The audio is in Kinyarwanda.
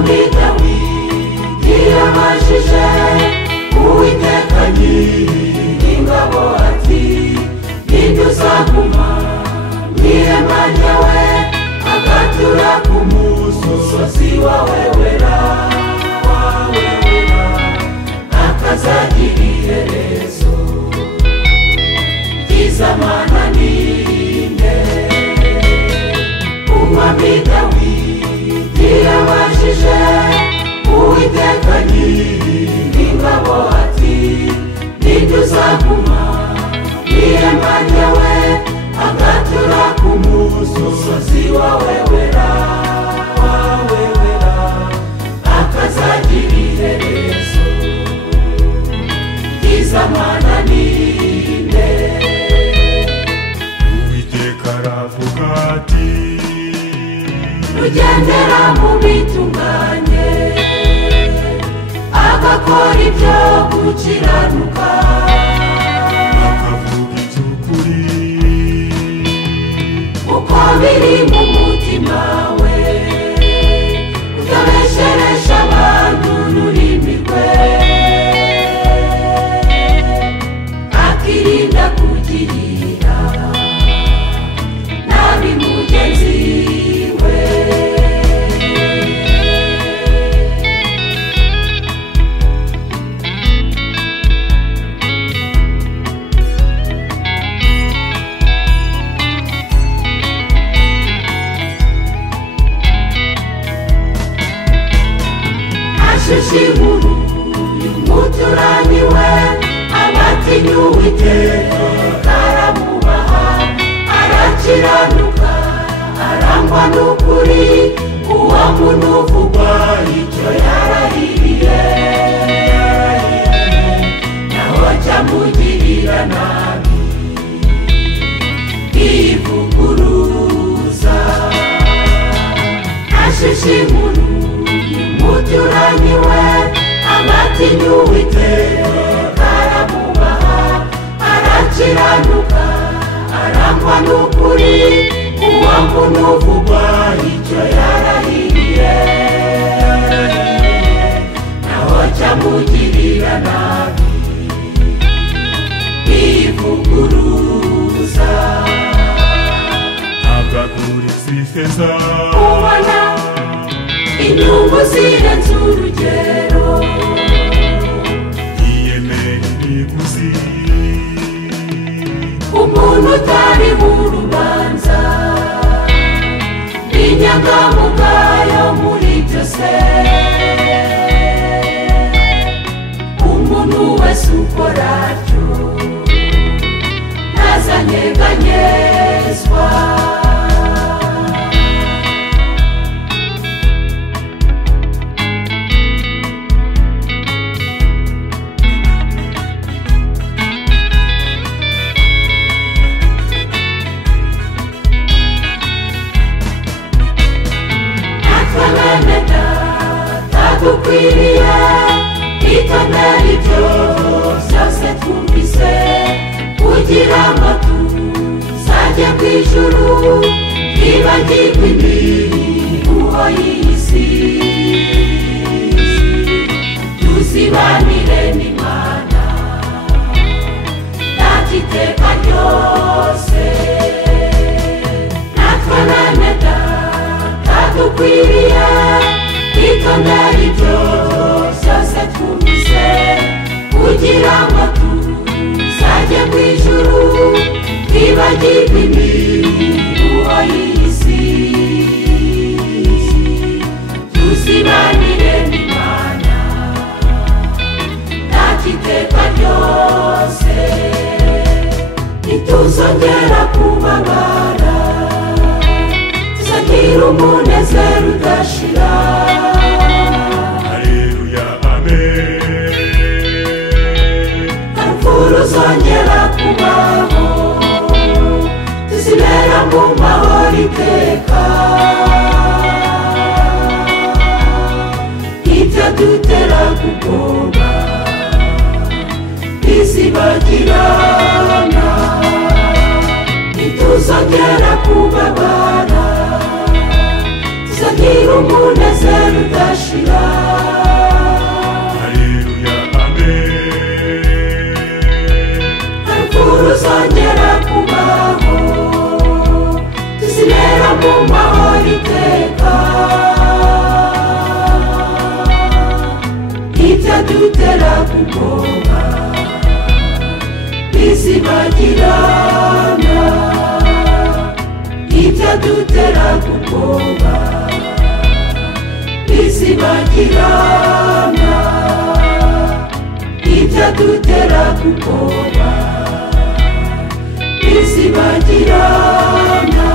umwami Dawidi yabajije Uwiteka nyir'ingabo ati ninde uzaguma mw'ihema ryawe agatura ku musozi wawe wera akazagira iherezo ryiza mana ninde umwami Dawidi yabajije Uwiteka nyir'ingabo ati ninde uzaguma mw'ihema ryawe agatura ku musozi wawe wera akazagira iherezo ryiza mana ninde Uwiteka aravuga ati ugendera mu bitunganye agakora ibyo gukiranuka akavuga iby'ukuri uko biri mu mutima we utabesheresha abantu ururimi rwe akirinda kugirira nabi mugenzi we Inkuru y'umuturanyi we abatinya Uwiteka aramubaha arakiranuka arangwa n'ukuri uwo muntu uvugwa icyo yarahiriye naho cyamugirira nabi yivuguruza ashisha inkuru umuturanyi we abatinya Uwiteka aramubaha arakiranuka arangwa n'ukuri uwo muntu uvugwa icyo yarahiriye naho cyamugirira nabi yivuguruza agaguriza ifeza ubona inyungu zirenze urugero yiyemera imiguzi umuntu utari mu rubanza inyangamugayo muri byose umuntu wese ukora atyo ntazanyeganyezwa dukwiriye kwitondera ibyo byose twumvise kugira ngo tuzajye ku ijuru twibagirwe imiruho y'isi tuzibanire n'Imana natiteka ryose natwe bene data dukwiriye kwitondera ibyo byose twumvise kugira ngo tuzajye ku ijuru twibagirwe imiruho y'isi tuzibanire n'Imana natiteka ryose ntituzongera kubabara tuzagira umunezero udashira ruzongera kubaho tuzibera mu mahoro iteka ibyo dutera ubwoba bizibagirana ntituzongera kubabara tuzagira umunezero udashira mu mahoro iteka ibyadutera kugoba bizibagirana ibyadutera kugoba bizibagirana ibyadutera kugoba bizibagirana